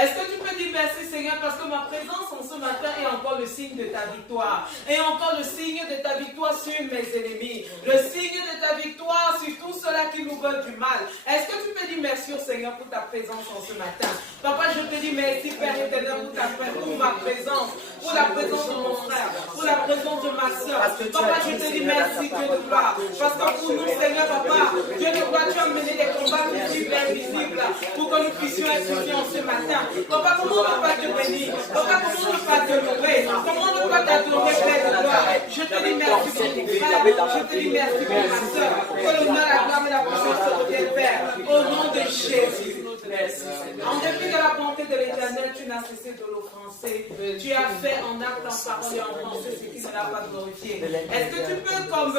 Est-ce que tu peux dire merci Seigneur parce que ma présence en ce matin est encore le signe de ta victoire. Et encore le signe de ta victoire sur mes ennemis. Le signe de ta victoire sur tous ceux-là qui nous veulent du mal. Est-ce que tu peux dire merci au Seigneur pour ta présence en ce matin? Papa, je te dis merci Père éternel pour ma présence. Pour la présence de mon frère. Pour la présence de ma soeur. Papa, je te dis merci Dieu de gloire. Parce que pour nous Seigneur Papa, Dieu de gloire, tu as mené des combats visibles et invisibles pour que nous puissions être unis en ce matin. Papa, comment ne pas te bénir? Papa, comment ne pas te louer? Comment ne pas t'adorer, Père de gloire? Je te dis merci pour mon frère. Je te dis merci pour ma soeur. Que l'honneur, la gloire et la puissance te reviennent, Père. Au nom de Jésus. En dépit de la bonté de l'Éternel, tu n'as cessé de l'offenser. Tu as fait en acte, en parole et en pensée ce qui ne l'a pas glorifié. Est-ce que tu peux, comme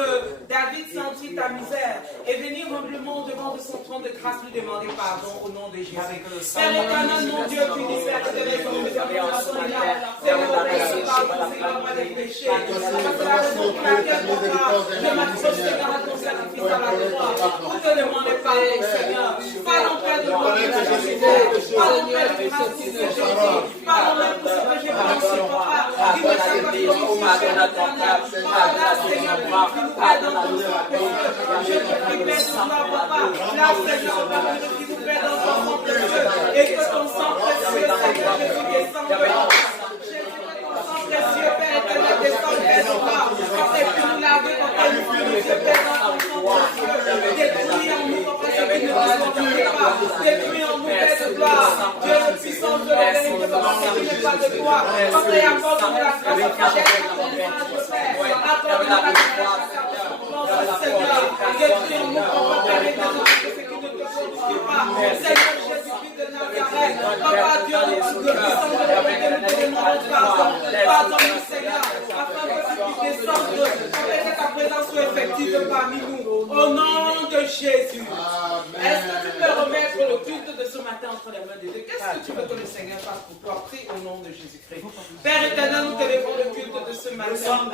David, sentir ta misère et venir humblement devant de son trône de grâce lui demander pardon au nom de Jésus? Père éternel, mon Dieu, tu dis, Père éternel, c'est le pardon des péchés. C'est la raison pour laquelle je m'accroche, Seigneur, à ton sacrifice à la croix. Pour te demander pardon, Seigneur. Pardon, Père de gloire. Pardon, Père de grâce, pour ce que j'ai dit. Pardon, pour ce que j'ai pensé, Papa. Il ne s'est pas fait Pardon, Seigneur, qui nous aide dans tout ça. Je te prie, Père de gloire, Papa. Là, Seigneur, Papa, qui nous aide dans ton sang précieux. Et que ton sang précieux, Seigneur, Jésus, descende de nous. Jésus, que ton sang précieux, Père éternel, descende de nous. Papa, et puis nous laver, Papa, nous purifier, Père, dans ton sang précieux. Détruis en nous, Papa, ce qui ne nous convient pas. Détruis en nous, Père de gloire. Dieu de puissance, de la vérité, Papa, ce qui n'est pas de toi. Papa, et accorde-nous la grâce, Papa, accorde-nous la grâce, Seigneur. Détruis en nous, Papa, Père éternel, ce qui ne te glorifie pas. Seigneur Jésus-Christ de Nazareth, Papa, Dieu de puissance, de la vérité, nous te demandons pardon. Pardonne-nous, Seigneur, afin que tu puisses descendre, afin que ta présence soit effective parmi nous. Au nom de Jésus. Est-ce que tu peux remettre le culte de ce matin entre les mains de Dieu? Qu'est-ce que tu veux que le Seigneur fasse pour toi? Prie au nom de Jésus-Christ. Père éternel, nous te lèvons le culte de ce matin.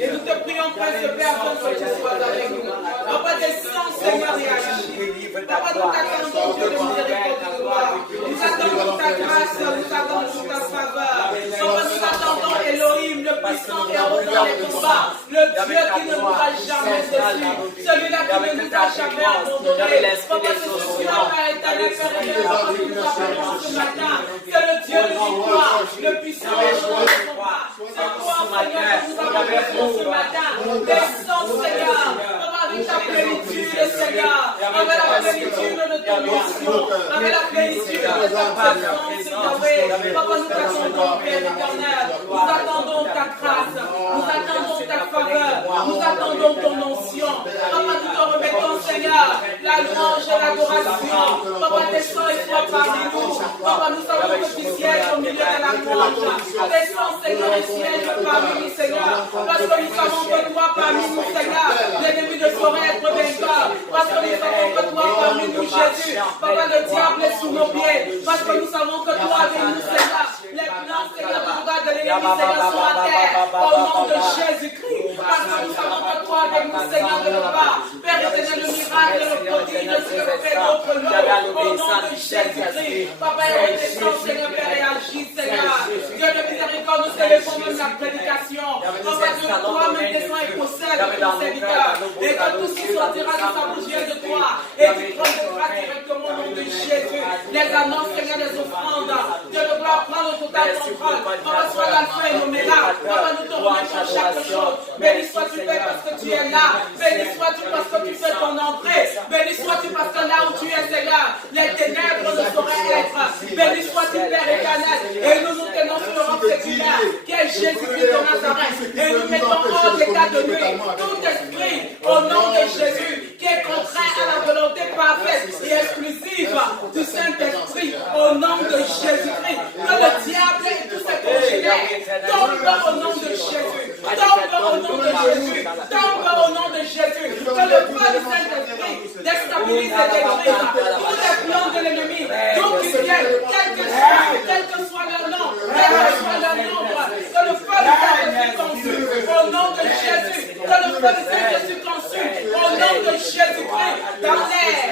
Et nous te prions, Père, ce Père, afin que tu sois avec nous. Papa, descends, Seigneur, et agis. Papa, nous t'attendons, Dieu de miséricorde et de gloire. Nous attendons ta grâce, nous attendons ta faveur. Papa, nous attendons Elohim, le puissant et arrogant les combats. Le Dieu qui ne nous a jamais déçus. Celui-là qui ne nous a jamais abandonnés. Papa, c'est ce Dieu, Père éternel, Père éternel, Papa, que nous appelons ce matin. C'est le Dieu de l'histoire, le puissant et arrogant les combats. C'est toi, Seigneur, que nous appelons ce matin. Descends, Seigneur. Papa, avec ta plénitude, Seigneur. Avec la plénitude de ton mission. Avec la plénitude de ta présence, Yahweh. Papa, nous t'attendons, Père éternel. Nous attendons ta grâce. Nous attendons ta faveur. Nous attendons ton onction. Papa, nous te remettons, Seigneur, la louange et l'adoration. Papa, descends et sois parmi nous. Papa, nous savons que tu sièges au milieu de la louange. Descends, Seigneur, et siège parmi nous, Seigneur. Parce que nous savons que toi, parmi nous, Seigneur, l'ennemi ne saurait être vainqueur. Parce que nous savons que toi, parmi nous, Jésus, Papa, le diable est sous nos pieds. Parce que nous savons que toi, avec nous, Seigneur, les plans, Seigneur, de l'ennemi, Seigneur, sont à terre. Au nom de Jésus-Christ. Parce que nous savons que toi, avec nous, Seigneur, de nos pas. Père éternel, le miracle, le prodige, ce que fait notre lot. Au nom de Jésus-Christ. Papa, redescends, Seigneur, Père, et agis, Seigneur. Dieu de miséricorde, nous célébrons même la prédication. Papa, Dieu, toi-même descends et possède ton serviteur. Et que tout ce qui sortira de sa bouche vienne de toi. Et tu prendras directement au nom de Jésus. Les annonces, Seigneur, des offrandes. Dieu de gloire, Papa, prends le total contrôle. Papa, sois l'alpha et l'oméga. Papa, nous te remettons chaque chose. Béni sois-tu, Père, parce que tu es là. Béni sois-tu parce que tu fais ton entrée. Béni sois-tu parce que là où tu es, Seigneur, les ténèbres ne sauraient être. Béni sois-tu, Père éternel. Et nous nous tenons sur le roc séculaire, qui est Jésus-Christ de Nazareth. Et nous mettons hors d'état de nuit tout esprit au nom de Jésus, qui est contraire à la volonté parfaite et exclusive du Saint-Esprit, au nom de Jésus-Christ. Que le diable et tous ses congénères tombent au nom de Jésus. Tombe au nom de Jésus. Tombe au nom de Jésus. Que le feu du Saint-Esprit déstabilise et détruise tous les plans de l'ennemi. D'où qu'ils viennent, quel que soit leur nom, quel que soit leur nombre. Que le feu du Saint-Esprit consume au nom de Jésus. Que le feu du Saint-Esprit consume au nom de Jésus-Christ. Dans l'air,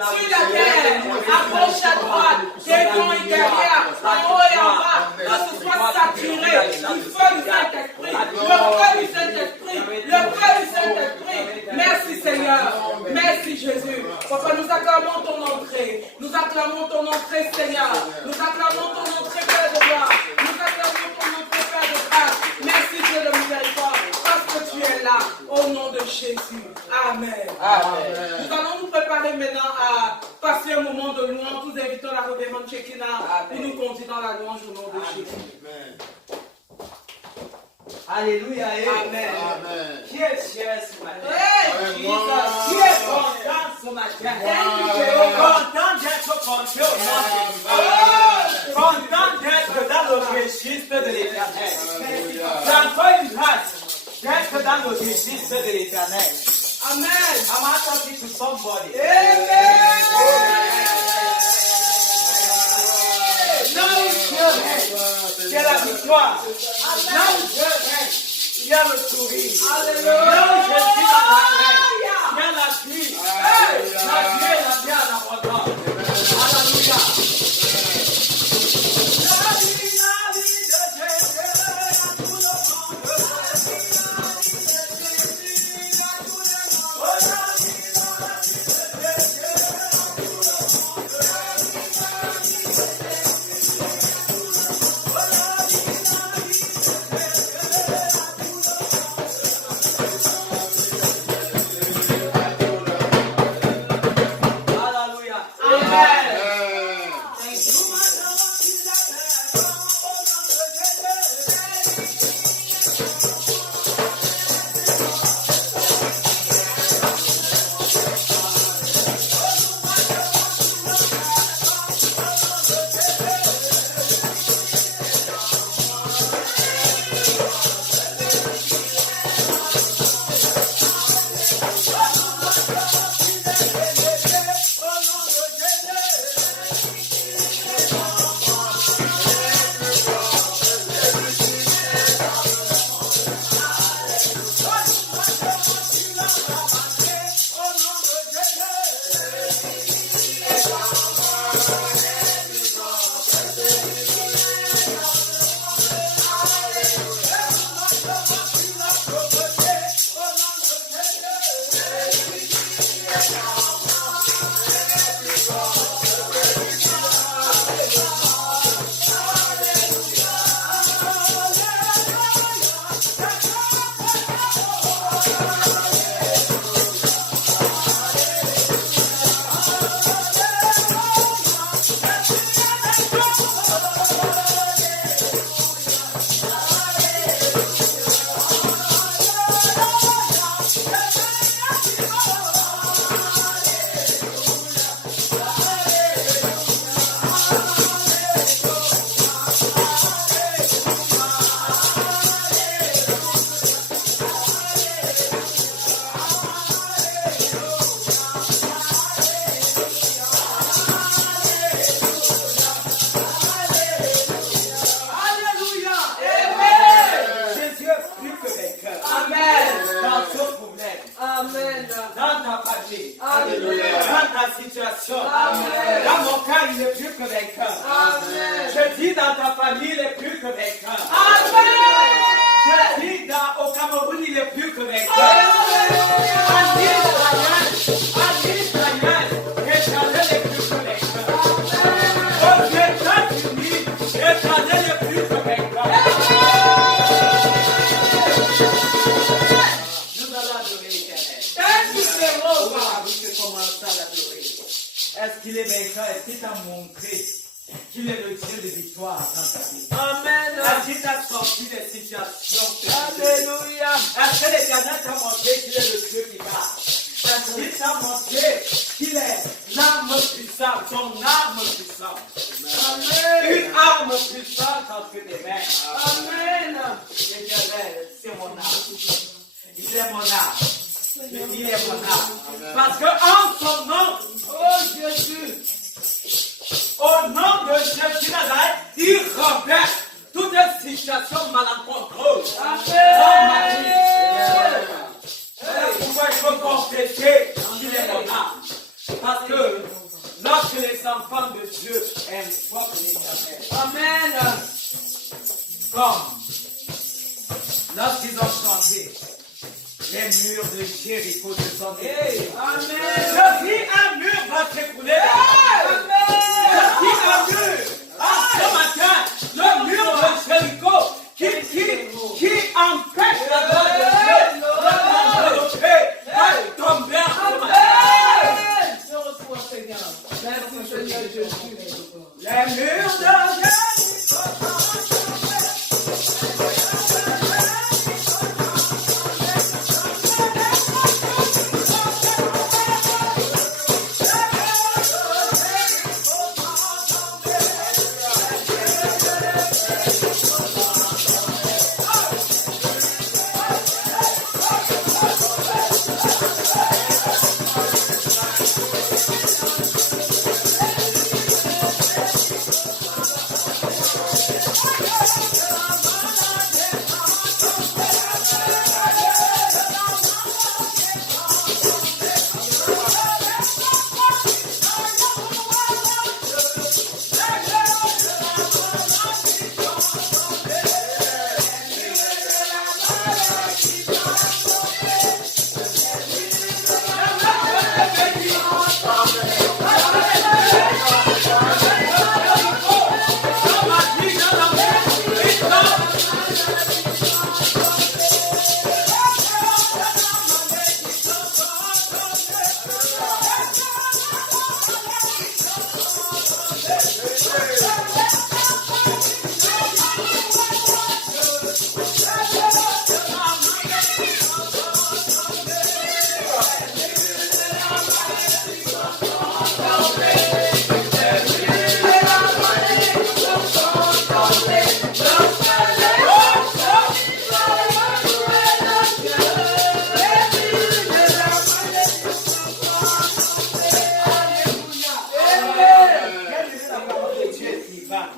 sur la terre, à gauche, à droite, devant et derrière, en haut et en bas. Que ce soit saturé du feu du Saint-Esprit. Le feu du Saint-Esprit. Le feu du Saint-Esprit. Merci Seigneur. Merci Jésus. Papa, nous acclamons ton entrée. Nous acclamons ton entrée, Seigneur. Nous acclamons ton entrée, Père de gloire. Nous acclamons ton entrée, Père de grâce. Merci Dieu de miséricorde. Parce que tu es là. Au nom de Jésus. Amen. Amen. Nous allons nous préparer maintenant à passer un moment de louange. Nous invitons la révérende Chekina pour nous conduire dans la louange au nom de Jésus. Amen. Alléluia. Amen. Amen. Qui est fier ce matin? Hey, Qui est content ce matin? Content d'être confié au nom de Dieu. Content d'être dans le registre de l'Éternel. J'envoie une grâce d'être dans le registre de l'Éternel. Amen. I'm talking to somebody. Amen. Là où Dieu règne, il y a la victoire. Là où Dieu règne, il y a le sourire. Alléluia. Là où je suis dans la règne, il y a la pluie. La pluie est la vie en abondance. Alléluia. Yes, qu'il est vainqueur? Est-ce qu'il t'a montré qu'il est le Dieu de victoire dans ta vie? Amen. Est-ce qu'il t'a sorti des situations? Alléluia. Est-ce que l'Éternel t'a montré qu'il est le Dieu qui parle? Est-ce qu'il t'a montré qu'il est l'arme puissante, son arme puissante? Amen. Une arme puissante entre tes mains. Amen. L'Éternel, c'est mon arme. Il est mon arme. Il est mon arme. Parce que en son nom, Oh Jésus. au nom de Jésus de Nazareth, il renverse toute situation malencontreuse. Amen. Vous pouvez confesser qu'il est mon âme. Parce que lorsque les enfants de Dieu invoquent l'Éternel, Amen. comme lorsqu'ils ont chanté, les murs de Jéricho se sont écroulés. Amen. Je dis un mur va s'écrouler. Je dis un mur. Ce matin, le mur de Jéricho qui empêche la gloire de Dieu de va tomber en ce matin. Je reçois, Seigneur. Merci, Seigneur Jésus. Les murs de Jéricho.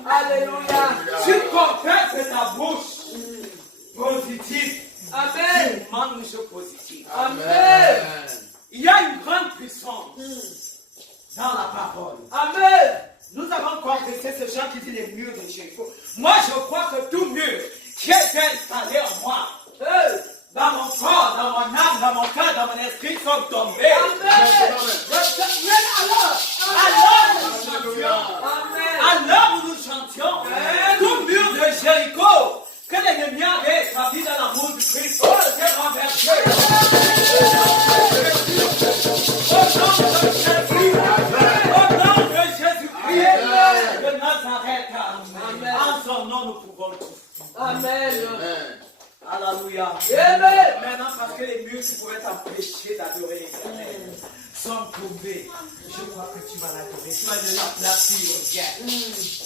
Alléluia. Tu confesses de ta bouche positive. Amen. Tu manges positif. Amen. Il y a une grande puissance dans la parole. Amen. Nous avons confessé ce gens qui dit les murs de Jéricho. Moi, je crois que tout mur qui est installé en moi, dans mon corps, dans mon âme, dans mon cœur, dans mon esprit, sont tombés. Amen. Alors où nous chantions, tout mur de Jéricho, que l'ennemi avait établi dans l'amour du Christ, s'est renversé. Au nom de Jésus-Christ de Nazareth, en son nom nous pouvons tout. Amen. Alléluia. Amen. Maintenant, parce que les murs qui pourraient t'empêcher d'adorer l'Éternel sont tombés, je crois que tu vas l'adorer. Tu vas donner la place sur le bien.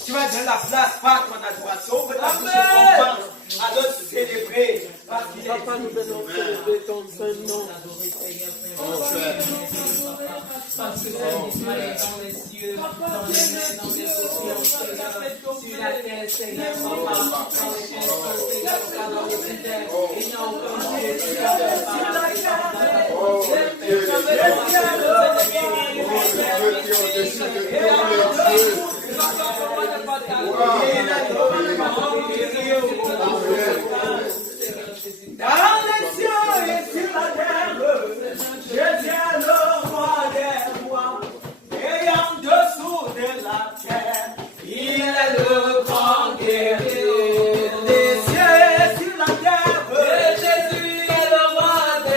Tu vas donner la place par ton adoration. Que ta bouche commence à le célébrer. Parce qu'il est Papa, nous venons célébrer ton saint nom. Parce que Seigneur est dans les cieux, dans les mers, dans les océans, Seigneur, sur la terre, Seigneur, Papa, dans les chansons, Seigneur, dans les désert, il n'y a aucun Dieu qui a dans les cieux et sur la terre, je tiens le roi des rois, et en dessous de la terre, il est le grand guerrier. Les cieux et sur la terre, Jésus est le roi des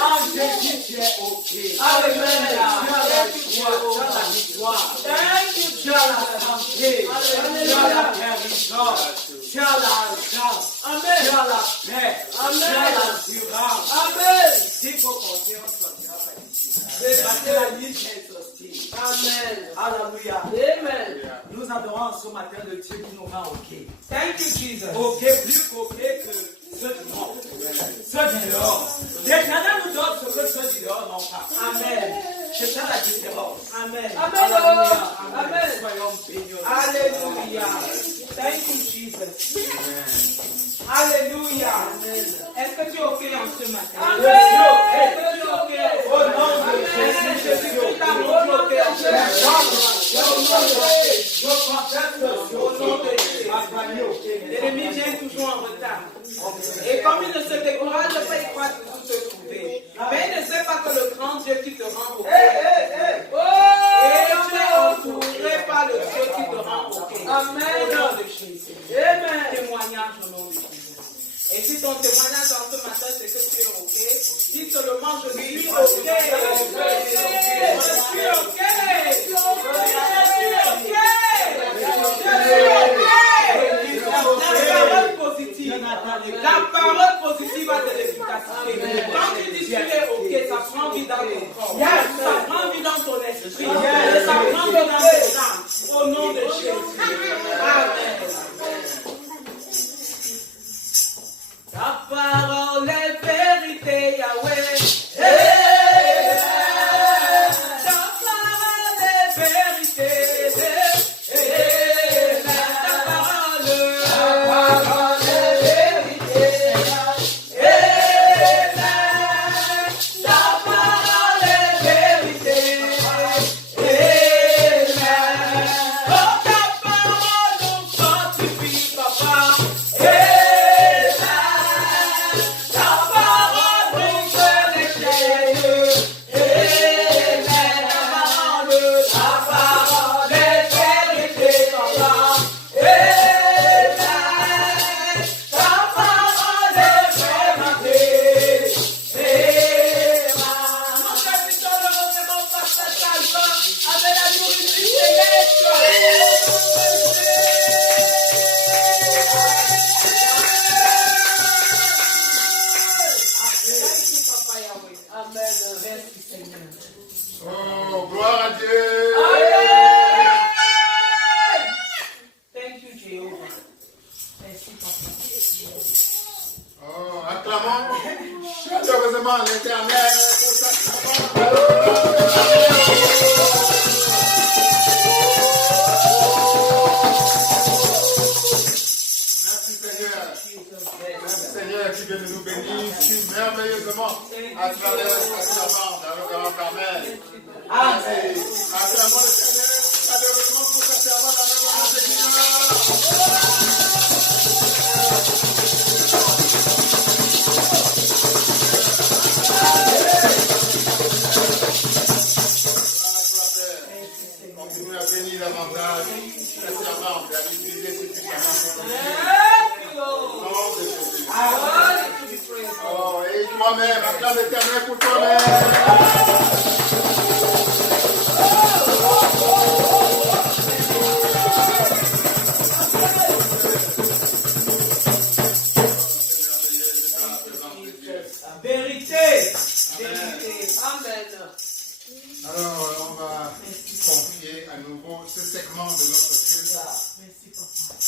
En Jésus, tu es OK. Alléluia. Tu as la victoire. Tu as la santé. Tu as la guérison. Tu as l'argent. Tu as la paix. Tu as l'assurance. Amen. S'il faut compter, on ne sortira pas d'ici. Parce que la nuit est hostile. Amen. Alléluia. Amen. Nous adorons ce matin le Dieu qui nous rend OK. Thank you, Jesus. OK, plus qu'OK que ceux du monde. Ceux du dehors. L'Éternel nous donne ce que ceux du dehors n'ont pas. Amen. C'est ça la différence. Amen. Alléluia. Amen. Soyons bénis. Alléluia. Thank you, Jesus. Alléluia. Est-ce que tu es OK en ce matin? Amen. Est-ce que tu es OK? Au nom de Jésus, je suis OK. Au nom de Jésus. Je confesse Au nom de Jésus. ma famille OK. L'ennemi vient toujours en retard. Et comme il ne se décourage pas, il croit toujours te trouver. Mais il ne sait pas que le grand Dieu qui te rend au et tu es entouré par le Dieu qui te rend au Amen. Au nom de Jésus. Amen. Témoignage au nom de Jésus. Et si ton témoignage en ce matin, c'est que tu es OK, dis seulement je suis OK. Je suis OK. La parole positive a de l'efficacité. Quand tu dis tu es OK, ça prend vie dans ton corps. Ça prend vie dans ton esprit. Ça prend vie dans ton âme. Au nom de Jésus. Amen. Ta parole est vérité, Yahweh. Ta parole est vérité. Oh, gloire à Dieu. Thank you, Jehovah. Merci, Papa. Oh, acclamons chaleureusement l'Éternel pour sa Merci Seigneur. Merci Seigneur qui vient de nous bénir si merveilleusement à travers sa servante, dans le grand Carmel. Amen. Acclamons l'Éternel chaleureusement pour sa servante dans le grand Seigneur. Continue à bénir davantage la servante et à l'utiliser suffisamment pour nous. Au nom de Jésus. Oh, et toi-même, acclame l'Éternel pour toi-même. Vérité. Amen. Amen. Alors, on va confier à nouveau ce segment de notre culte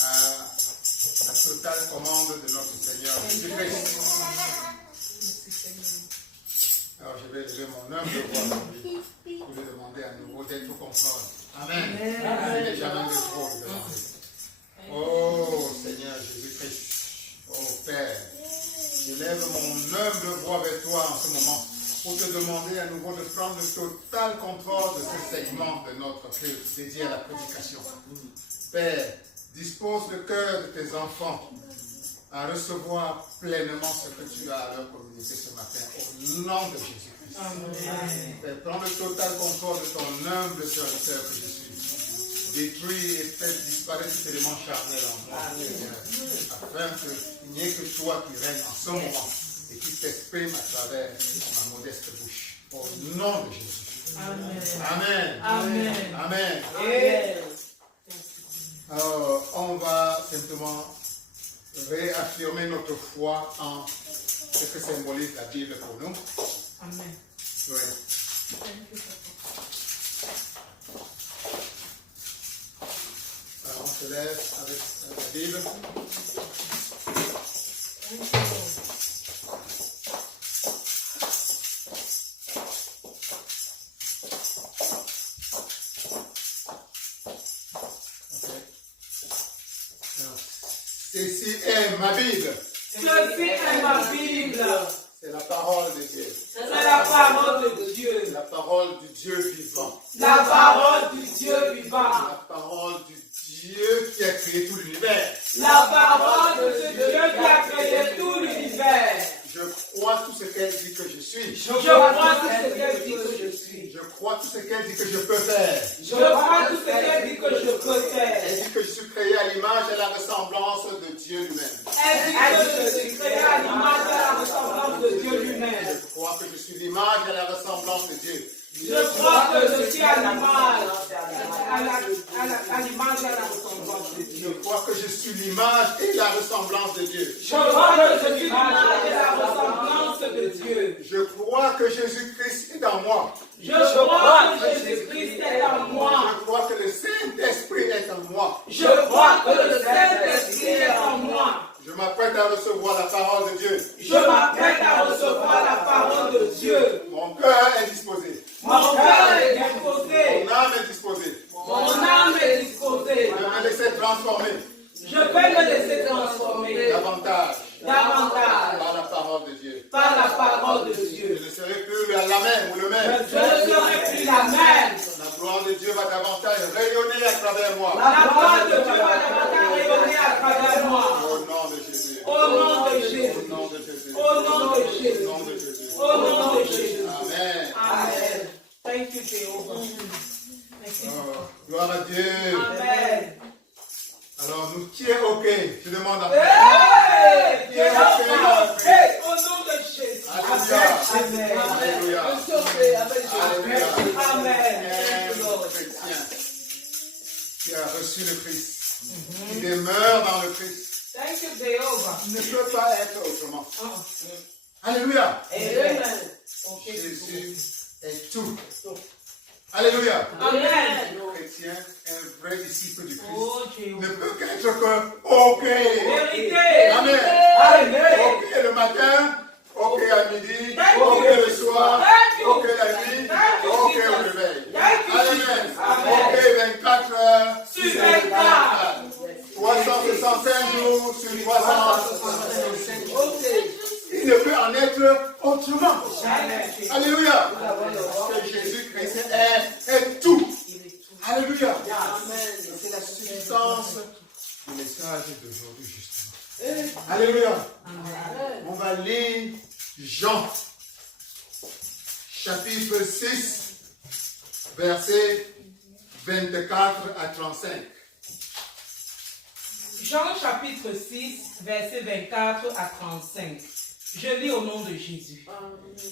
à la totale commande de notre Seigneur Jésus-Christ. Alors, je vais lever mon humble voix aujourd'hui pour lui demander à nouveau d'être conforme. Amen. Il n'est jamais de trop de demander. Oh Seigneur Jésus-Christ, oh Père, j'élève mon humble voix vers toi en ce moment pour te demander à nouveau de prendre le total contrôle de ce segment de notre culte dédié à la prédication. Père, dispose le cœur de tes enfants à recevoir pleinement ce que tu as à leur communiquer ce matin au nom de Jésus-Christ. Père, prends le total contrôle de ton humble serviteur que je suis. Détruis et fais disparaître cet élément charnel en moi, Seigneur, afin qu'il n'y ait que toi qui règne en ce moment et qui s'exprime à travers ma modeste bouche. Au nom de Jésus. Amen. Amen. Amen. Amen. Amen. Alors, on va simplement réaffirmer notre foi en ce que symbolise la Bible pour nous. Amen. Oui. Alors, on se lève avec la Bible. Ceci est ma Bible. Ceci est ma Bible. C'est la parole de Dieu. C'est la parole de Dieu. La parole du Dieu vivant. La parole du Dieu vivant. La parole du Dieu qui a créé tout l'univers. La parole de ce Dieu qui a créé tout l'univers. Je crois tout ce qu'elle dit que je suis. Je crois tout ce qu'elle dit que je suis. Je crois tout ce qu'elle dit que je peux faire. Je crois tout ce qu'elle dit que je peux faire. Elle dit que je suis créé à l'image et à la ressemblance de Dieu lui-même. Elle dit que je suis créé à l'image et à la ressemblance de Dieu lui-même. Je crois que je suis l'image et la ressemblance de Dieu. Je crois que je suis à l'image, à l'image et à la ressemblance de Je Dieu. crois que je suis l'image et la ressemblance de Dieu. Je crois que je suis l'image et la ressemblance de Dieu. Je crois que Jésus-Christ est en moi. Je crois que Jésus-Christ est en moi. Je crois que le Saint-Esprit est en moi. Je crois que le Saint-Esprit est en moi. Je m'apprête à recevoir la parole de Dieu. Je m'apprête à recevoir la parole de Dieu. Mon cœur est disposé. Mon cœur est disposé. Mon âme est disposée. Mon âme est disposée. Je vais me laisser transformer Je vais me laisser transformer davantage davantage par la parole de Dieu. par la parole de Je Dieu. ne serai plus la même ou le même. Je ne serai plus la même. La gloire de Dieu va davantage rayonner à travers moi. La gloire de Dieu va davantage rayonner à travers moi. Au nom de Jésus. Au nom de Jésus. Au nom de Jésus. Au nom de Au Jésus. nom de Jésus. Au nom de Jésus. Amen. Amen. Thank you, Jehovah. Oh, gloire à Dieu. Amen. Alors, nous qui est OK? Je demande à Hey! Jehovah. Hey! Au nom de Jésus. Alléluia. Amen. Alléluia. Alléluia. Amen. Un chrétien qui a reçu le Christ, qui demeure dans le Christ, Thank you, Jehovah. ne peut pas être autrement. Alléluia. Amen. Jésus est tout. Alléluia. Amen. Un chrétien, un vrai disciple du Christ, Oh, ne Jéhovah. peut qu'être que OK. Vérité. Amen. Amen. OK le matin, OK à midi, Thank you. OK le soir, Thank you. OK la nuit, Thank you, OK Jesus. au réveil. Thank you, Amen. Jesus. Amen. OK 24 heures Sur 24. 365 jours sur 365 jours. Il ne peut en être autrement. Amen. Alléluia. Parce que Jésus-Christ est tout. Alléluia. C'est la substance du message d'aujourd'hui, justement. Alléluia. On va lire Jean, chapitre 6, versets 24 à 35. Jean chapitre 6, versets 24 à 35. Je lis au nom de Jésus.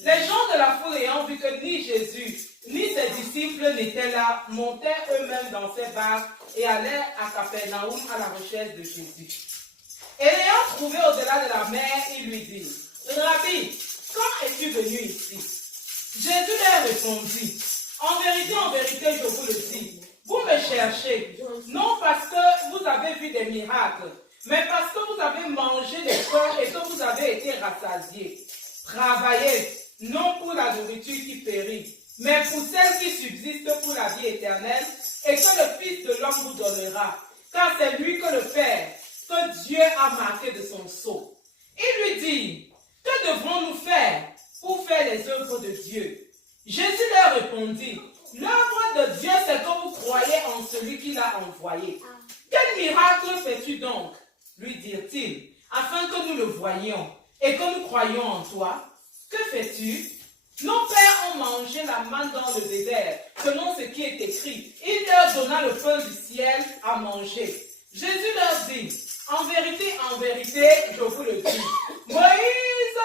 Les gens de la foule ayant vu que ni Jésus ni ses disciples n'étaient là, montèrent eux-mêmes dans ces barques et allèrent à Capernaum à la recherche de Jésus. Et l'ayant trouvé au-delà de la mer, ils lui dirent: Rabbi, quand es-tu venu ici? Jésus leur répondit: en vérité, je vous le dis, vous me cherchez, non parce que vous avez vu des miracles, mais parce que vous avez mangé des corps et que vous avez été rassasiés. Travaillez, non pour la nourriture qui périt, mais pour celle qui subsiste pour la vie éternelle, et que le Fils de l'homme vous donnera, car c'est lui que le Père, que Dieu a marqué de son sceau. Il lui dit: que devrons-nous faire pour faire les œuvres de Dieu? Jésus leur répondit: l'œuvre de Dieu, c'est que vous croyez en celui qui l'a envoyé. Quel miracle fais-tu donc? Lui dirent-ils, afin que nous le voyions et que nous croyions en toi. Que fais-tu? Nos pères ont mangé la manne dans le désert, selon ce qui est écrit. Il leur donna le pain du ciel à manger. Jésus leur dit: en vérité, je vous le dis, Moïse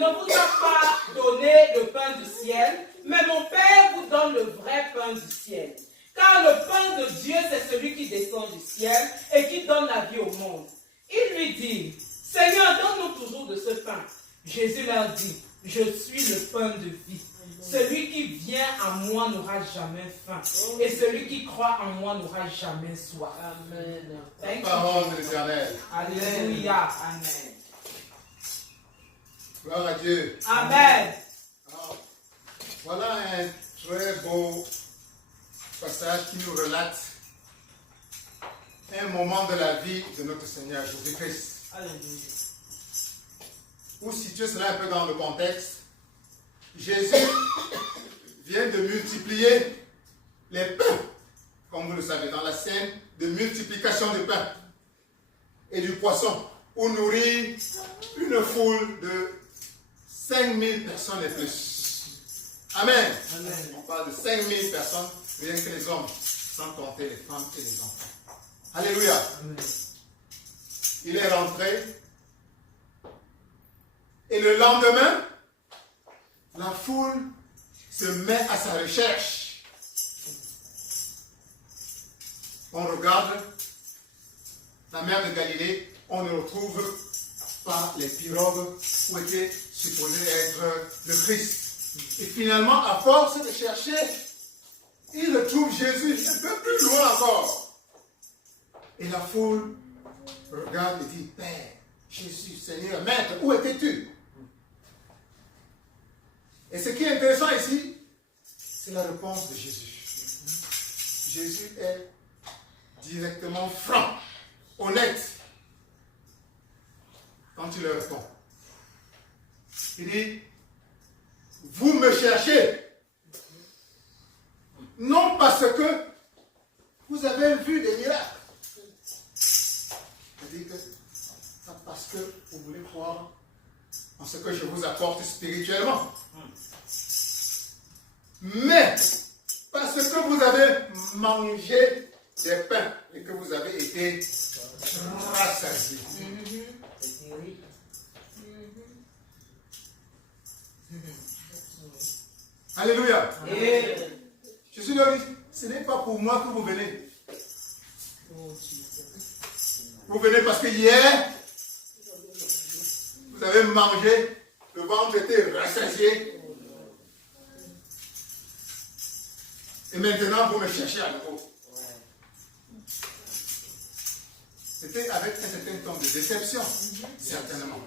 ne vous a pas donné le pain du ciel, mais mon Père vous donne le vrai pain du ciel. Car le pain de Dieu, c'est celui qui descend du ciel et qui donne la vie au monde. Ils lui disent, Seigneur, donne-nous toujours de ce pain. Jésus leur dit, je suis le pain de vie. Celui qui vient à moi n'aura jamais faim. Et celui qui croit en moi n'aura jamais soif. Amen. Parole de l'Éternel. Alléluia. Amen. Gloire à Dieu. Amen. Alors, voilà un très beau passage qui nous relate un moment de la vie de notre Seigneur Jésus-Christ. Alléluia. Pour situer cela un peu dans le contexte, Jésus vient de multiplier les pains, comme vous le savez, dans la scène de multiplication du pain et du poisson, pour nourrir une foule de 5000 personnes et plus. Amen. Amen. On parle de 5000 personnes, rien que les hommes, sans compter les femmes et les enfants. Alléluia. Amen. Il est rentré. Et le lendemain, la foule se met à sa recherche. On regarde la mer de Galilée, on ne retrouve pas les pirogues où était supposé être le Christ. Et finalement, à force de chercher, il retrouve Jésus un peu plus loin encore. Et la foule regarde et dit, Père, Jésus, Seigneur, Maître, où étais-tu? Et ce qui est intéressant ici, c'est la réponse de Jésus. Jésus est directement franc, honnête, quand il leur répond. Il dit, vous me cherchez, non parce que vous avez vu des miracles. C'est-à-dire que parce que vous voulez croire en ce que je vous apporte spirituellement. Mais parce que vous avez mangé des pains et que vous avez été rassasiés. Alléluia. Jésus leur dit, ce n'est pas pour moi que vous venez. Vous venez parce que hier, vous avez mangé, le ventre était rassasié. Et maintenant, vous me cherchez à nouveau. C'était avec un certain temps de déception, certainement.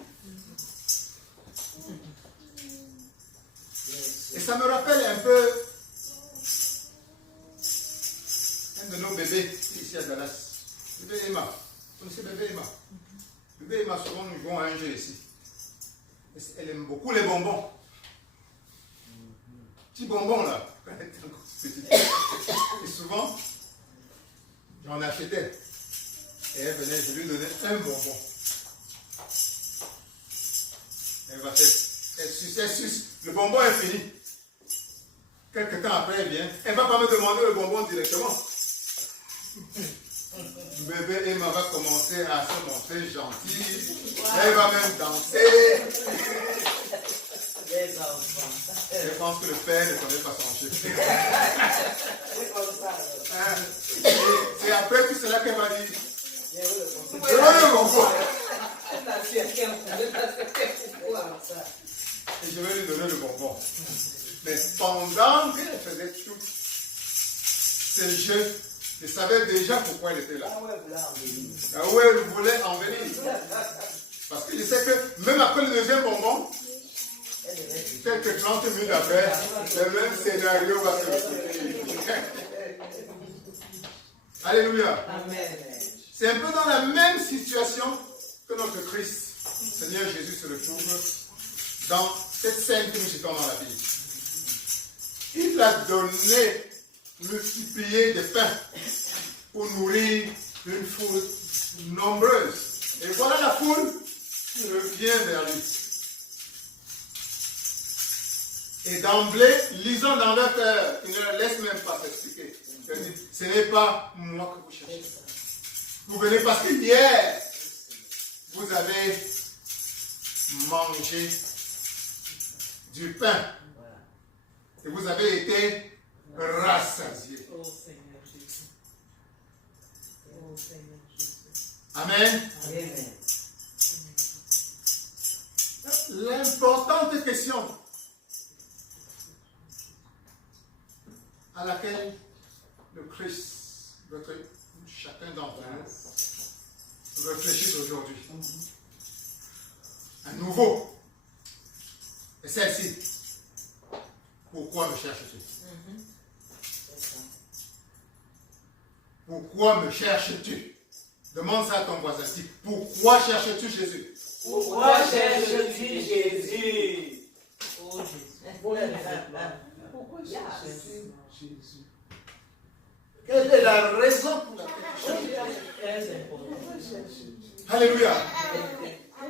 Et ça me rappelle un peu un de nos bébés ici à Dallas. Bébé Emma. Vous connaissez bébé Emma? Bébé Emma, souvent nous jouons à un jeu ici. Elle aime beaucoup les bonbons. Petits bonbons là. Et souvent, j'en achetais. Et elle venait, je lui donnais un bonbon. Elle va faire, elle suce. Le bonbon est fini. Quelque temps après, elle vient. Elle ne va pas me demander le bonbon directement. Bébé Emma va commencer à se montrer gentille. Elle va même danser. Je pense que le père ne connaît pas son chef. C'est après tout cela qu'elle m'a dit. Je veux le bonbon. Et je vais lui donner le bonbon. Mais pendant qu'elle faisait tout ce jeu, je savais déjà pourquoi elle était là. Là où elle voulait en venir. Parce que je sais que même après le deuxième bonbon, quelques 30 minutes après, le même scénario va se reproduire. Alléluia. Amen. C'est un peu dans la même situation que notre Christ, Seigneur Jésus, se retrouve dans cette scène que nous citons dans la Bible. Il a donné, multiplié des pains pour nourrir une foule nombreuse. Et voilà la foule qui revient vers lui. Et d'emblée, lisant dans leur cœur, ils ne leur laissent même pas s'expliquer. Ce n'est pas moi que vous cherchez. Vous venez parce que hier, vous avez mangé du pain. Et vous avez été rassasiés. Oh Seigneur Jésus. Oh Seigneur Jésus. Amen. Amen. L'importante question à laquelle le Christ veut que chacun d'entre nous réfléchisse aujourd'hui. À nouveau, et celle-ci. Pourquoi me cherches-tu? Pourquoi me cherches-tu? Demande ça à ton voisin. Dis, pourquoi cherches-tu Jésus? Pourquoi cherches-tu Jésus? Oh Jésus. Pourquoi cherches-tu Jésus? Quelle est la raison pour laquelle tu cherches? Très important. Alléluia.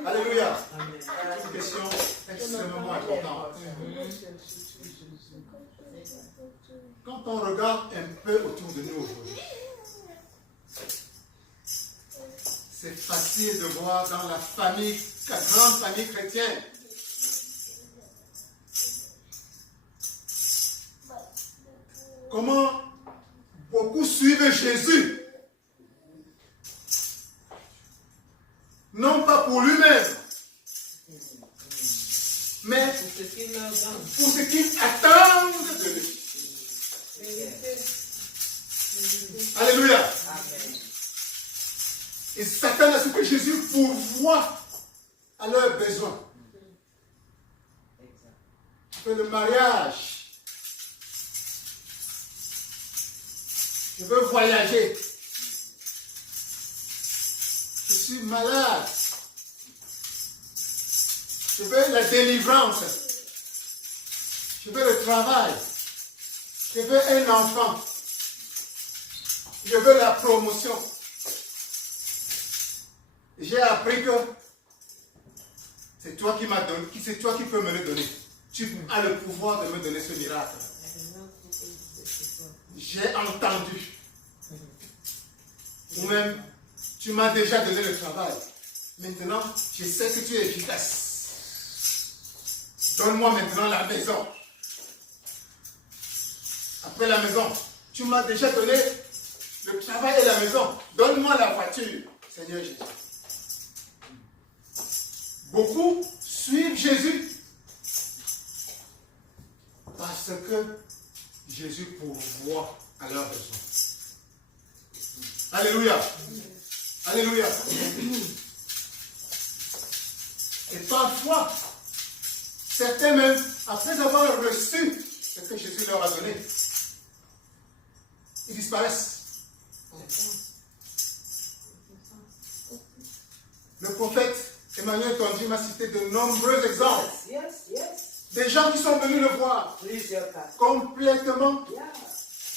Alléluia. Amen. C'est une question extrêmement importante. Quand on regarde un peu autour de nous aujourd'hui, c'est facile de voir dans la famille, la grande famille chrétienne, comment beaucoup suivent Jésus. Non pas pour lui-même, mais Pour ce qu'il leur donne. pour ce qu'ils attendent de lui. Alléluia. Amen. Ils s'attendent à ce que Jésus pourvoie à leurs besoins. Exact. Que le mariage, je veux voyager. Je suis malade. Je veux la délivrance. Je veux le travail. Je veux un enfant. Je veux la promotion. J'ai appris que c'est toi qui m'as donné, c'est toi qui peux me le donner. Tu as le pouvoir de me donner ce miracle. J'ai entendu. Ou même, tu m'as déjà donné le travail. Maintenant, je sais que tu es efficace. Donne-moi maintenant la maison. Après la maison, tu m'as déjà donné le travail et la maison. Donne-moi la voiture, Seigneur Jésus. Beaucoup suivent Jésus parce que Jésus pourvoit à leurs besoins. Alléluia. Alléluia. Et parfois, certains même, après avoir reçu ce que Jésus leur a donné, ils disparaissent. Le prophète Emmanuel Tondi m'a cité de nombreux exemples. Des gens qui sont venus le voir complètement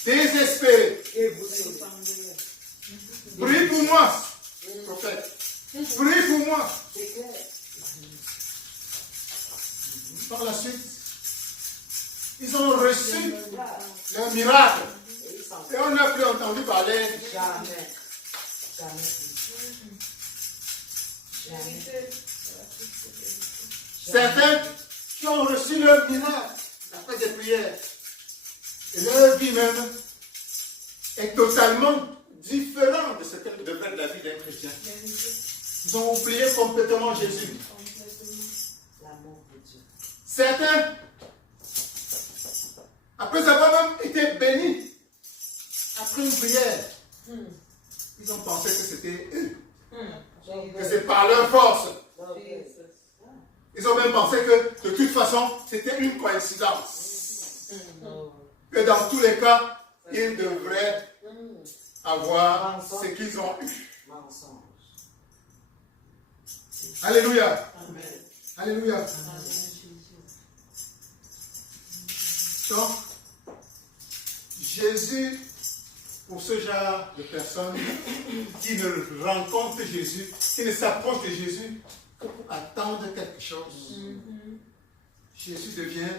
désespérés. Prie pour moi, prophète. Prie pour moi. Par la suite, ils ont reçu le miracle. Et on n'a plus entendu parler. Jamais. Certains qui ont reçu leur miracle après des prières. Et leur vie même est totalement différente de ce qu'elle devrait être la vie d'un chrétien. Ils ont oublié complètement Jésus. Certains, après avoir même été bénis, après une prière, ils ont pensé que c'était eux, que c'est par leur force. Ils ont même pensé que de toute façon, c'était une coïncidence. Que dans tous les cas, ils devraient avoir ce qu'ils ont eu. Alléluia. Alléluia. Donc, Jésus, pour ce genre de personnes qui ne rencontrent Jésus, qui ne s'approchent de Jésus que pour attendre quelque chose, Jésus devient,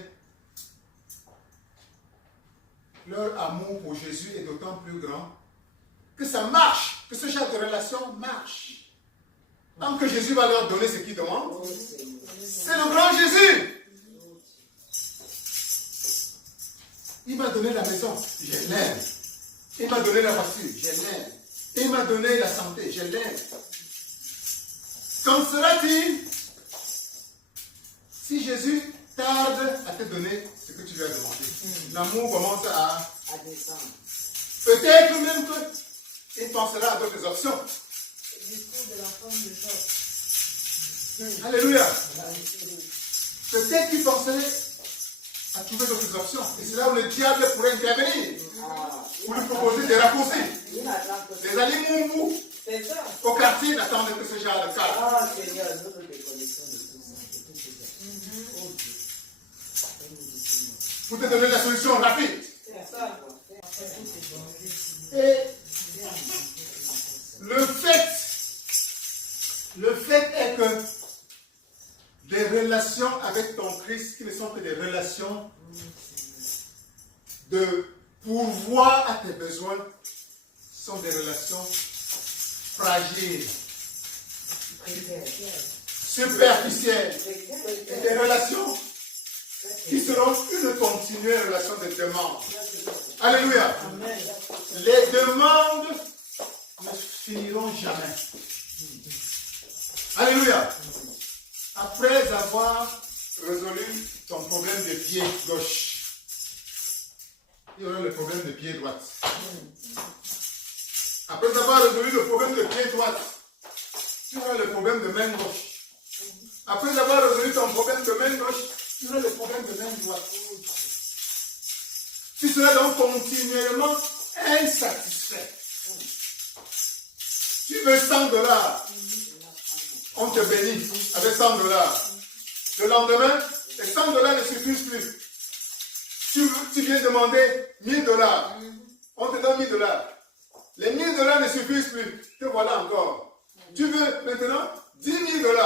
leur amour pour Jésus est d'autant plus grand que ça marche, que ce genre de relation marche. Tant que Jésus va leur donner ce qu'ils demandent, c'est le grand Jésus. Il m'a donné la maison, je l'aime. Il m'a donné la voiture, je l'aime. Il m'a donné la santé, je l'aime. Qu'en sera-t-il si Jésus tarde à te donner ce que tu lui as demandé? L'amour commence à descendre. peut-être même qu'il pensera à d'autres options. Le discours de la femme de Job. Alléluia. Peut-être qu'il penserait à trouver d'autres options. Et c'est là où le diable pourrait intervenir. Pour lui proposer des raccourcis. Les alliés moumou C'est ça. au quartier n'attendent que ce genre de cas. Ah Seigneur, nous te déconnaissons de tout ça. Pour te donner la solution rapide. C'est ça. Et le fait est que des relations avec ton Christ qui ne sont que des relations de pourvoir à tes besoins sont des relations fragiles, superficielles, et des relations qui seront une continuelle relation de demande. Alléluia. Les demandes ne finiront jamais. Alléluia. Après avoir résolu ton problème de pied gauche, il y aura le problème de pied droite. Après avoir résolu le problème de pied droite, il y aura le problème de main gauche. Après avoir résolu ton problème de main gauche, il y aura le problème de main droite. Tu seras donc continuellement insatisfait. Tu veux 100 $, on te bénit avec 100 $. Le lendemain, les 100 $ ne suffisent plus. Tu viens demander 1000 $. On te donne 1000 $. Les 1000 $ ne suffisent plus. Te voilà encore. Tu veux maintenant 10 000 $.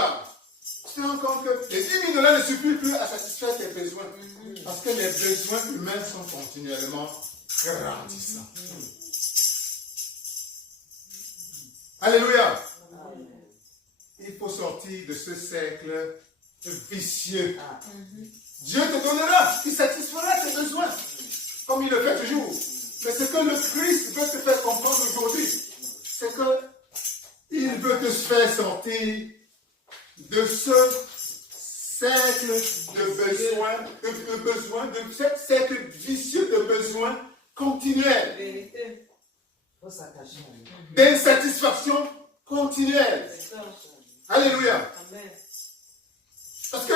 Tu te rends compte que les 10 000 $ ne suffisent plus à satisfaire tes besoins. Parce que les besoins humains sont continuellement grandissants. Alléluia. Il faut sortir de ce cercle vicieux. Dieu te donnera, il satisfera tes besoins, comme il le fait toujours. Mais ce que le Christ veut te faire comprendre aujourd'hui, c'est qu'il veut te faire sortir de ce cercle de besoins, de ce cercle vicieux de besoins continuels, Vérité. Faut s'attacher à lui. d'insatisfaction continuelle. C'est ça. Alléluia. Amen. Parce que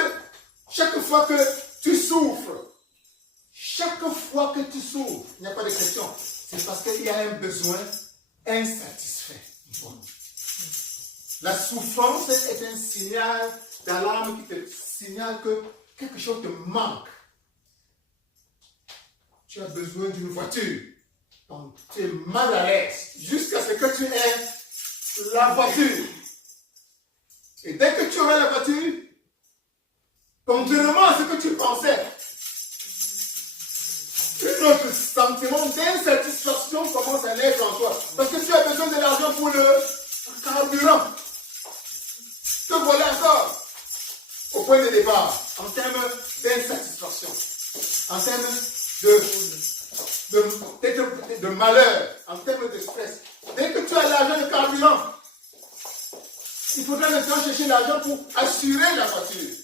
chaque fois que tu souffres, il n'y a pas de question. C'est parce qu'il y a un besoin insatisfait. La souffrance est un signal d'alarme qui te signale que quelque chose te manque. Tu as besoin d'une voiture. Donc tu es mal à l'aise jusqu'à ce que tu aies la voiture. Et dès que tu auras la voiture, contrairement à ce que tu pensais, un autre sentiment d'insatisfaction commence à naître en toi. Parce que tu as besoin de l'argent pour le carburant. Te voilà encore au point de départ en termes d'insatisfaction, en termes de malheur, en termes de stress. Dès que tu as l'argent de carburant, il faudra maintenant chercher l'argent pour assurer la voiture.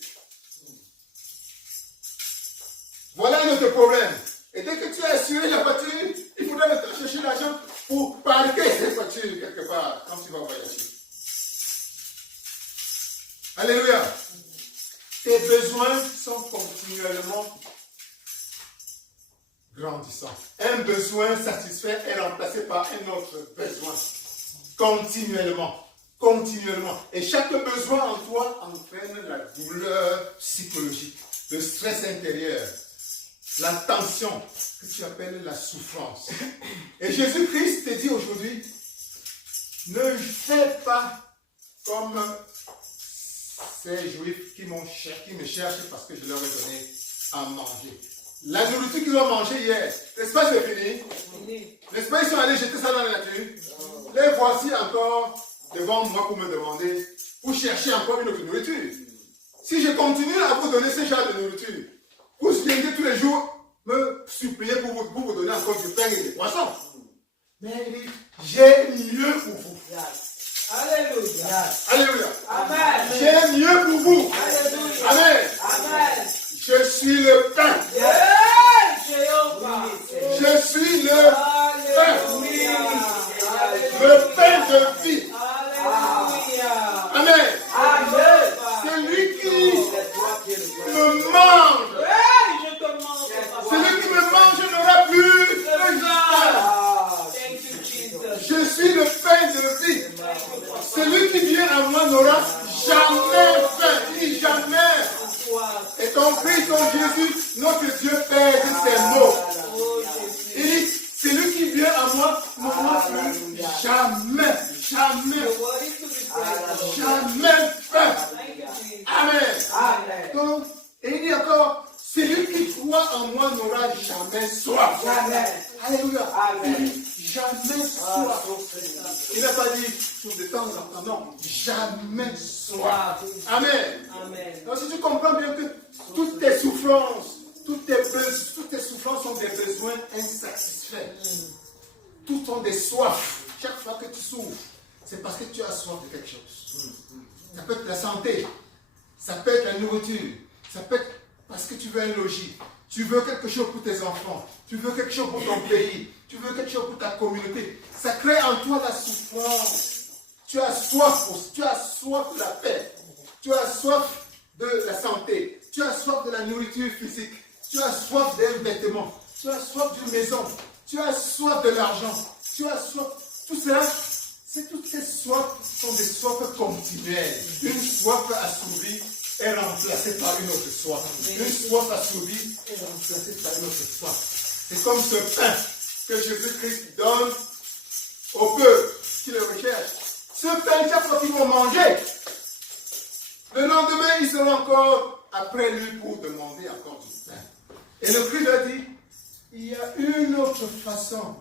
Voilà notre problème. Et dès que tu as assuré la voiture, il faudra maintenant chercher l'argent pour parquer cette voiture quelque part quand tu vas voyager. Alléluia. Tes besoins sont continuellement grandissants. Un besoin satisfait est remplacé par un autre besoin. Continuellement. Et chaque besoin en toi entraîne la douleur psychologique, le stress intérieur, la tension que tu appelles la souffrance. Et Jésus-Christ te dit aujourd'hui, ne fais pas comme ces Juifs qui me cherchent parce que je leur ai donné à manger. La nourriture qu'ils ont mangée hier, n'est-ce pas c'est fini? N'est-ce pas ils sont allés jeter ça dans la nature? Les voici encore devant moi pour me demander, pour chercher encore une autre nourriture. Si je continue à vous donner ce genre de nourriture, vous viendrez tous les jours me supplier pour encore du pain et des poissons. Mais il dit, j'ai mieux pour vous. Alléluia. Alléluia. Amen. J'ai mieux pour vous. Alléluia. Amen. Amen. Je suis le pain. Yeah, Jéhovah. Je suis le pain. Alléluia. Le pain de vie. Alléluia. Amen. Amen. Celui qui me mange, Hey, je te mange. celui qui me mange n'aura plus de faim. Thank you, Jesus. Je suis le pain de vie. Celui qui vient à moi n'aura jamais faim. Il dit jamais. Et ton Christ, ton Jésus, notre Dieu pèse ses mots. Il dit, celui qui vient à moi n'aura plus jamais, jamais, jamais faim. Amen. Donc, et il dit encore, celui qui croit en moi n'aura jamais soif. Alléluia. Il dit, jamais soif. Il n'a pas dit sur de temps en temps, non. Jamais soif. Amen. Donc si tu comprends bien que toutes tes souffrances, toutes tes souffrances sont des besoins insatisfaits. Toutes sont des soifs. Chaque fois que tu souffres, c'est parce que tu as soif de quelque chose. Ça peut être la santé, ça peut être la nourriture, ça peut être parce que tu veux un logis, tu veux quelque chose pour tes enfants, tu veux quelque chose pour ton pays, tu veux quelque chose pour ta communauté. Ça crée en toi la souffrance. Tu as soif de la paix, tu as soif de la santé, tu as soif de la nourriture physique, tu as soif d'un vêtement, tu as soif d'une maison, tu as soif de l'argent, tu as soif. Tout cela, toutes ces soifs sont des soifs continuelles. Une soif assouvie est remplacée par une autre soif. Une soif assouvie est remplacée par une autre soif. C'est comme ce pain que Jésus-Christ donne au peuple qui le recherche. Ce pain, chaque fois qu'ils vont manger, le lendemain, ils seront encore après lui pour demander encore du pain. Et le Christ a dit, il y a une autre façon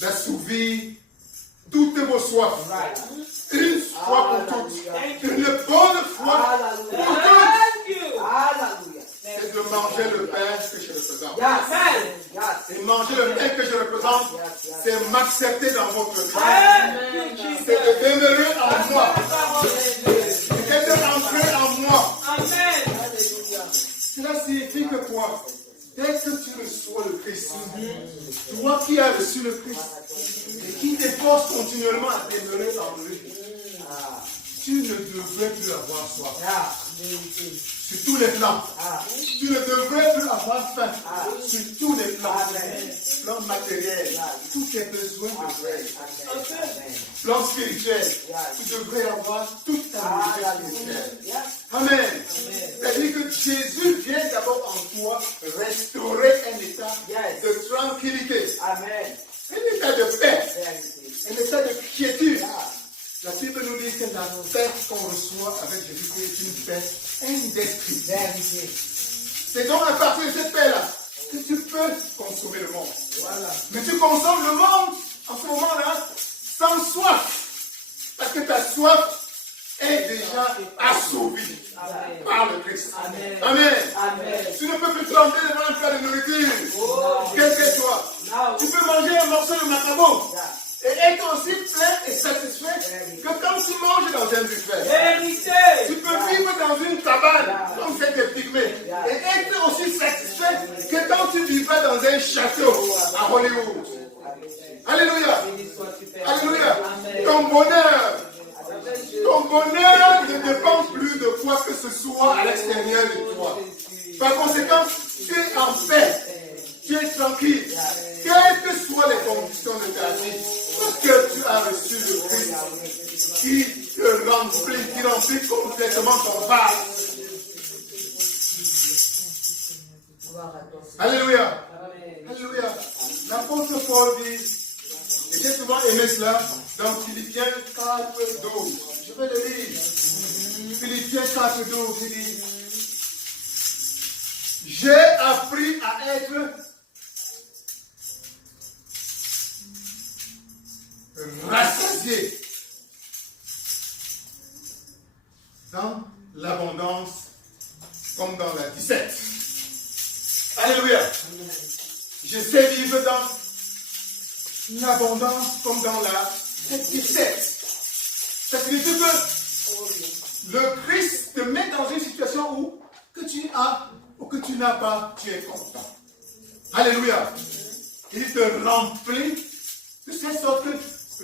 d'assouvir toutes vos soifs. Une fois pour toutes. Une bonne fois pour toutes. C'est de manger le pain que je représente. Et manger le pain que je représente, c'est m'accepter dans votre vie. C'est de demeurer en moi. C'est de rentrer en moi. Cela signifie que quoi? Dès que tu reçois le Christ, toi qui as reçu le Christ et qui t'efforces continuellement à demeurer en lui, tu ne devrais plus avoir soif. Sur tous les plans. Tu ne devrais plus avoir faim. Sur tous les plans. Plan matériel. Tous tes besoins devraient. Plan spirituel. Tu devrais avoir toute ta nourriture spirituelle. Amen. C'est-à-dire que Jésus vient d'abord en toi restaurer un état de tranquillité. Un état de paix. Un état de quiétude. La Bible nous dit que la paix qu'on reçoit avec Jésus-Christ est une paix indescriptible. C'est donc à partir de cette paix-là que tu peux consommer le monde. Mais tu consommes le monde en ce moment-là sans soif. Parce que ta soif est déjà assouvie par le Christ. Amen. Tu ne peux plus te planter devant un plat de nourriture. Quel que soit. Tu peux manger un morceau de macabo. Et être aussi plein et satisfait que quand tu manges dans un buffet. Tu peux vivre dans une cabane comme celle des Pygmées. Et être aussi satisfait que quand tu vivrais dans un château à Hollywood. Alléluia. Alléluia. Ton bonheur ne dépend plus de quoi que ce soit à l'extérieur de toi. Par conséquent, tu es en paix. Tu es tranquille. Quelles que soient les conditions de ta vie, parce que tu as reçu le Christ qui te remplit complètement ton vase. Alléluia. Alléluia. L'apôtre Paul dit, et j'ai souvent aimé cela, dans Philippiens 4, 12. Je vais le lire. Philippiens 4, 12, il dit, j'ai appris à être rassasié dans l'abondance comme dans la disette. Alléluia. Je sais vivre dans l'abondance comme dans la tristesse. Ça signifie que le Christ te met dans une situation où que tu as ou que tu n'as pas, tu es content. Alléluia. Il te remplit de cette sorte que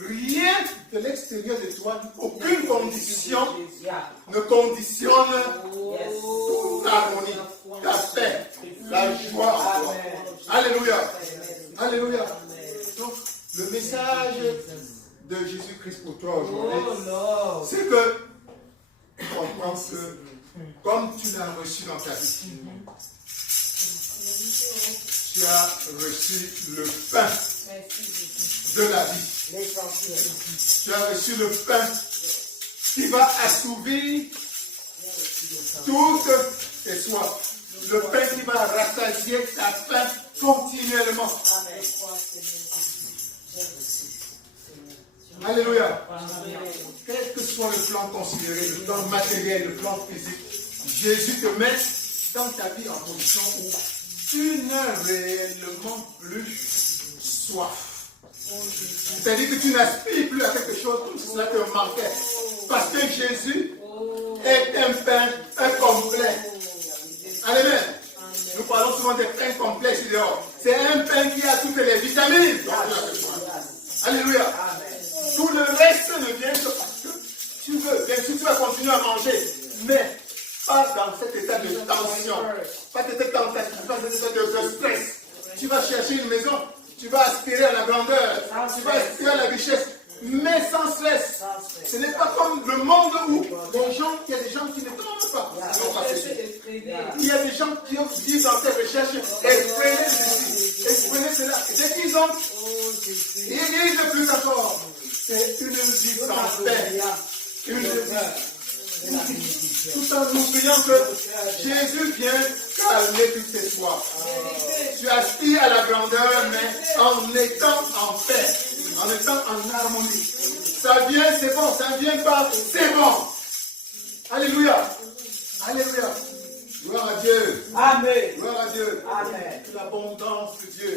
rien de l'extérieur de toi, aucune condition ne conditionne ton harmonie, ta paix, la joie en toi. Alléluia. Alléluia. Donc, le message de Jésus-Christ pour toi aujourd'hui, c'est que comprends que comme tu l'as reçu dans ta vie, tu as reçu le pain de la vie. Tu as reçu le pain qui va assouvir toutes tes soifs. Le pain qui va rassasier ta faim continuellement. Alléluia. Quel que soit le plan considéré, le plan matériel, le plan physique, Jésus te met dans ta vie en position où tu n'as réellement plus soif. C'est-à-dire que tu n'aspires plus à quelque chose comme cela te manquait. Parce que Jésus est un pain incomplet. Amen. Nous parlons souvent des pains complets ici dehors. C'est un pain qui a toutes les vitamines. Alléluia. Tout le reste ne vient que parce que tu veux. Bien sûr, tu vas continuer à manger. Mais pas dans cet état de tension. Pas dans cet état de stress. Tu vas chercher une maison. Tu vas aspirer à la grandeur. Tu vas aspirer à la richesse. Mais sans stress. Ce n'est pas comme le monde où il y a des gens qui ne tombent pas. Il y a des gens qui vivent dans ces recherches effrénées ceci, effrénées cela. Et dès qu'ils ont, ils disent de plus encore. C'est une vie sans paix. Une vie. Tout en oubliant que Jésus vient calmer toutes tes soifs. Tu aspires à la grandeur, mais en étant en paix, en étant en harmonie. Ça vient, c'est bon. Ça ne vient pas, c'est bon. Alléluia. Alléluia. Gloire à Dieu. Amen. Gloire à Dieu. Amen. Que l'abondance de Dieu.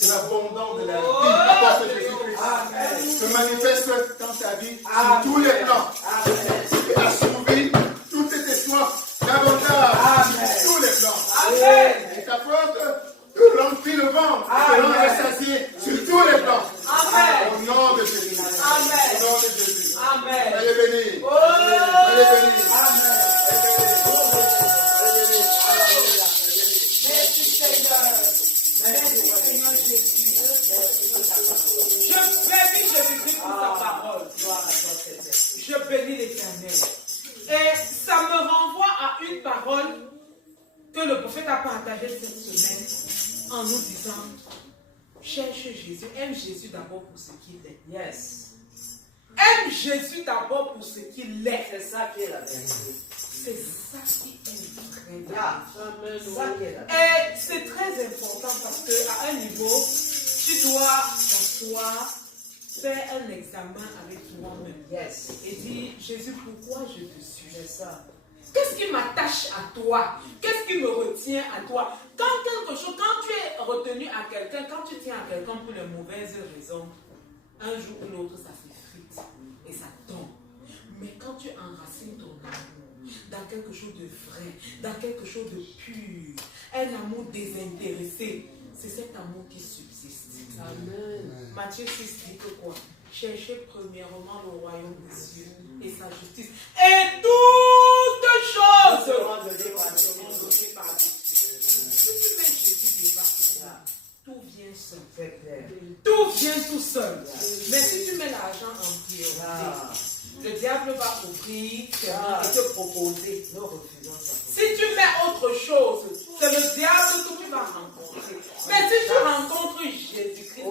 Que l'abondance de la vie apporte Jésus-Christ se manifeste dans ta vie sur tous les plans. Et assouvir toutes tes soifs davantage sur tous les plans. Et t'apporte de remplir le ventre, de rendre rassasié sur tous les plans. Au nom de Jésus. Au nom de Jésus. Allez béni. Allez béni. Merci Seigneur. Merci Seigneur Jésus. Je bénis Jésus-Christ pour sa parole. Je bénis l'Éternel. Et ça me renvoie à une parole que le prophète a partagée cette semaine en nous disant: cherche Jésus, aime Jésus d'abord pour ce qu'il est. Yes. Aime Jésus d'abord pour ce qu'il est. C'est ça qui est la vérité. C'est ça qui est vrai. Et c'est très important parce qu'à un niveau, tu dois t'asseoir, faire un examen avec toi-même. Yes. Et dire: Jésus, pourquoi je te suis? Ça. Qu'est-ce qui m'attache à toi? Qu'est-ce qui me retient à toi? Quand quelque chose, quand tu es retenu à quelqu'un, quand tu tiens à quelqu'un pour les mauvaises raisons, un jour ou l'autre, ça s'effrite et ça tombe. Mais quand tu enracines ton amour dans quelque chose de vrai, dans quelque chose de pur, un amour désintéressé, c'est cet amour qui subsiste. Amen. Matthieu 6 dit que quoi? Cherchez premièrement le royaume des cieux et sa justice. Et toutes choses seront données par-dessus. Si tu mets Jésus devant, tout vient seul. Tout vient tout seul. Mais si tu mets l'argent en priorité, le diable va ouvrir tes mains et te proposer. Nous refusons ça. Si tu mets autre chose, c'est le diable que tu vas rencontrer. Mais si tu rencontres Jésus-Christ,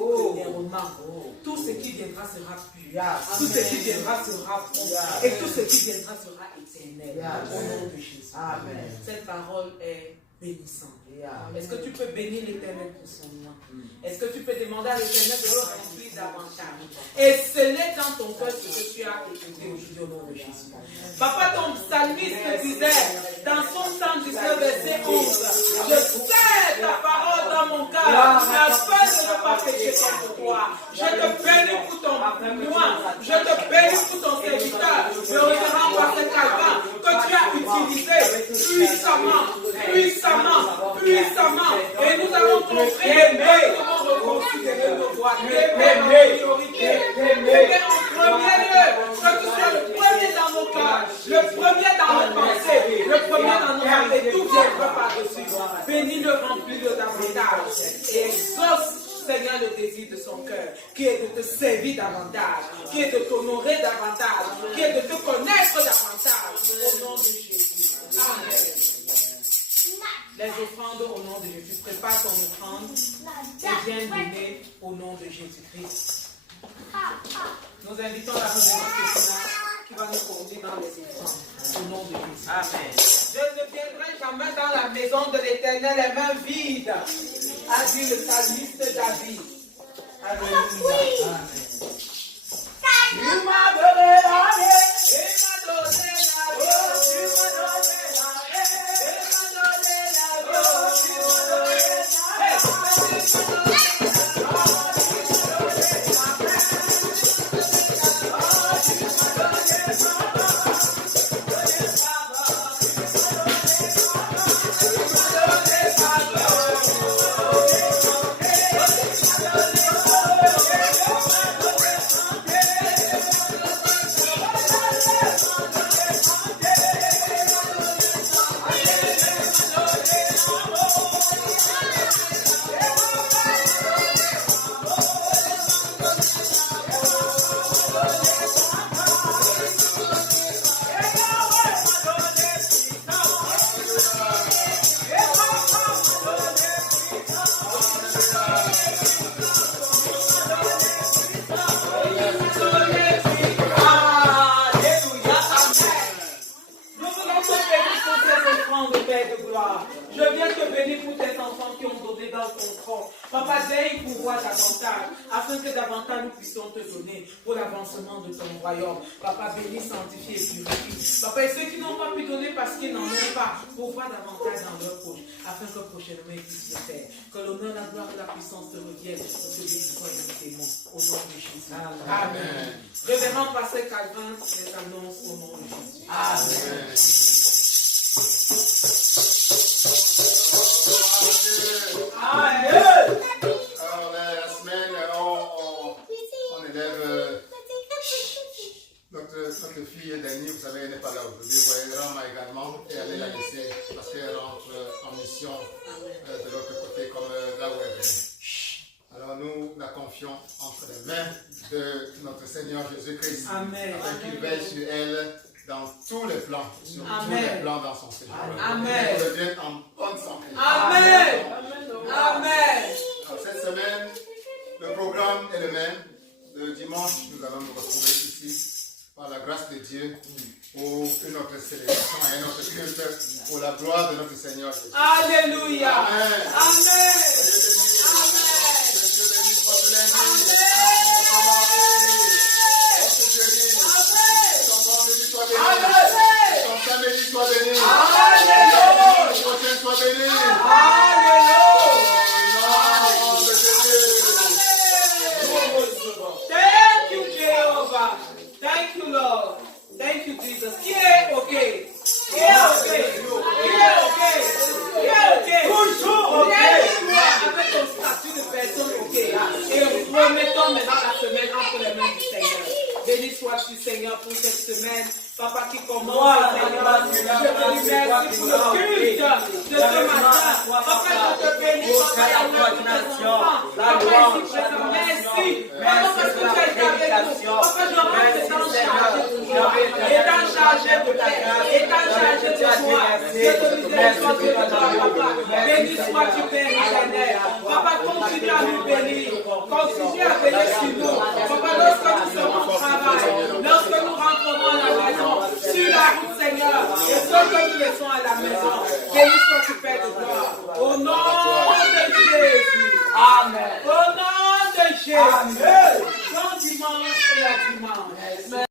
tout ce qui viendra sera pur. Tout ce qui viendra sera bon. Et tout ce qui viendra sera éternel. Au nom de Jésus. Amen. Cette parole est bénissante. Est-ce que tu peux bénir l'Éternel pour son nom? Est-ce que tu peux demander à l'Éternel de le remplir davantage? Et scellez dans ton cœur ce que tu as écouté aujourd'hui au nom de Jésus. Papa, ton psalmiste disait dans son 119 verset 11: je sais ta parole dans mon cœur. comment reconsidérer nos voies, te mettre en priorité, te mettre en premier lieu, que tu sois le premier dans nos cœurs, le premier dans nos pensées, le premier dans nos âmes, et tout viendra par-dessus. Bénis-le, remplis-le davantage et exauce, Seigneur, le désir de son cœur, qui est de te servir davantage, qui est de t'honorer davantage, qui est de te connaître davantage. Au nom de Jésus. Amen. Les offrandes au nom de Jésus. Prépare ton offrande et viens donner au nom de Jésus-Christ. Nous invitons la révérence Christina qui va nous conduire dans les offrandes au nom de Jésus. Amen. Je ne viendrai jamais dans la maison de l'Éternel les mains vides, a dit le psalmiste David. Alléluia. Amen. Tu m'as donné la vie, tu m'as donné la vie, tu m'as donné la vie, tu m'as donné la vie, tu m'as donné la vie. Je viens te bénir pour tes enfants qui ont donné dans ton front. Papa, daigne pouvoir davantage, afin que davantage nous puissions te donner pour l'avancement de ton royaume. Papa, bénis, sanctifie et purifie. Papa, et ceux qui n'ont pas pu donner parce qu'ils n'en ont pas, pour voir davantage dans leur poche, afin que prochainement ils puissent le faire. Que l'honneur, la gloire et la puissance te reviennent. Nous te bénissons et nous t'aimons. Au nom de Jésus. Amen. Révérend Pasteur Calvin les annonce au nom de Jésus. Amen. Alors la semaine, on élève notre fille Dani, vous savez, elle n'est pas là aujourd'hui. Elle rentre également et elle est la laisser parce qu'elle rentre en mission de l'autre côté comme là où elle est. Alors nous la confions entre les mains de notre Seigneur Jésus-Christ. Amen. Afin qu'il veille sur elle dans tous les plans, sur tous les plans dans son séjour. Amen. Elle revienne en bonne santé. Amen. Amen. Alors, cette semaine, le programme est le même. Le dimanche, nous allons nous retrouver ici, par la grâce de Dieu, pour une autre célébration et un autre culte pour la gloire de notre Seigneur Jésus. Alléluia. Amen. Amen. Dieu bénisse votre lundi. Ton samedi soit béni. Alléluia. Ton prochain soit béni. Alléluia. Thank you, Jehovah. Thank you, Lord. Thank you, Jesus. Qui est OK? Qui est OK? Qui est OK? Qui est OK? Toujours OK. Avec ton statut de personne OK. Et remettons maintenant la semaine entre les mains du Seigneur. Béni sois-tu, Seigneur, pour cette semaine. Papa qui commence, Seigneur. Je te remercie pour le culte de ce matin. Papa, je te bénis, Papa, pour tes enfants. Papa, ici présent, merci. Papa, parce que tu as été avec nous. Papa, je rentre étant chargé de joie, étant chargé de paix, étant chargé de joie. Je te miséricorde de toi, Papa. Béni sois-tu, Père éternel. Papa, continue à nous bénir. Continue à bénir sur nous. Papa, lorsque nous serons au travail, lorsque nous rentrerons à la maison, sur la route, Seigneur, et ceux que nous laissons à la maison, béni sois-tu, Père de gloire. Au nom de Jésus. Amen. Au nom de Jésus. Bon dimanche et à dimanche.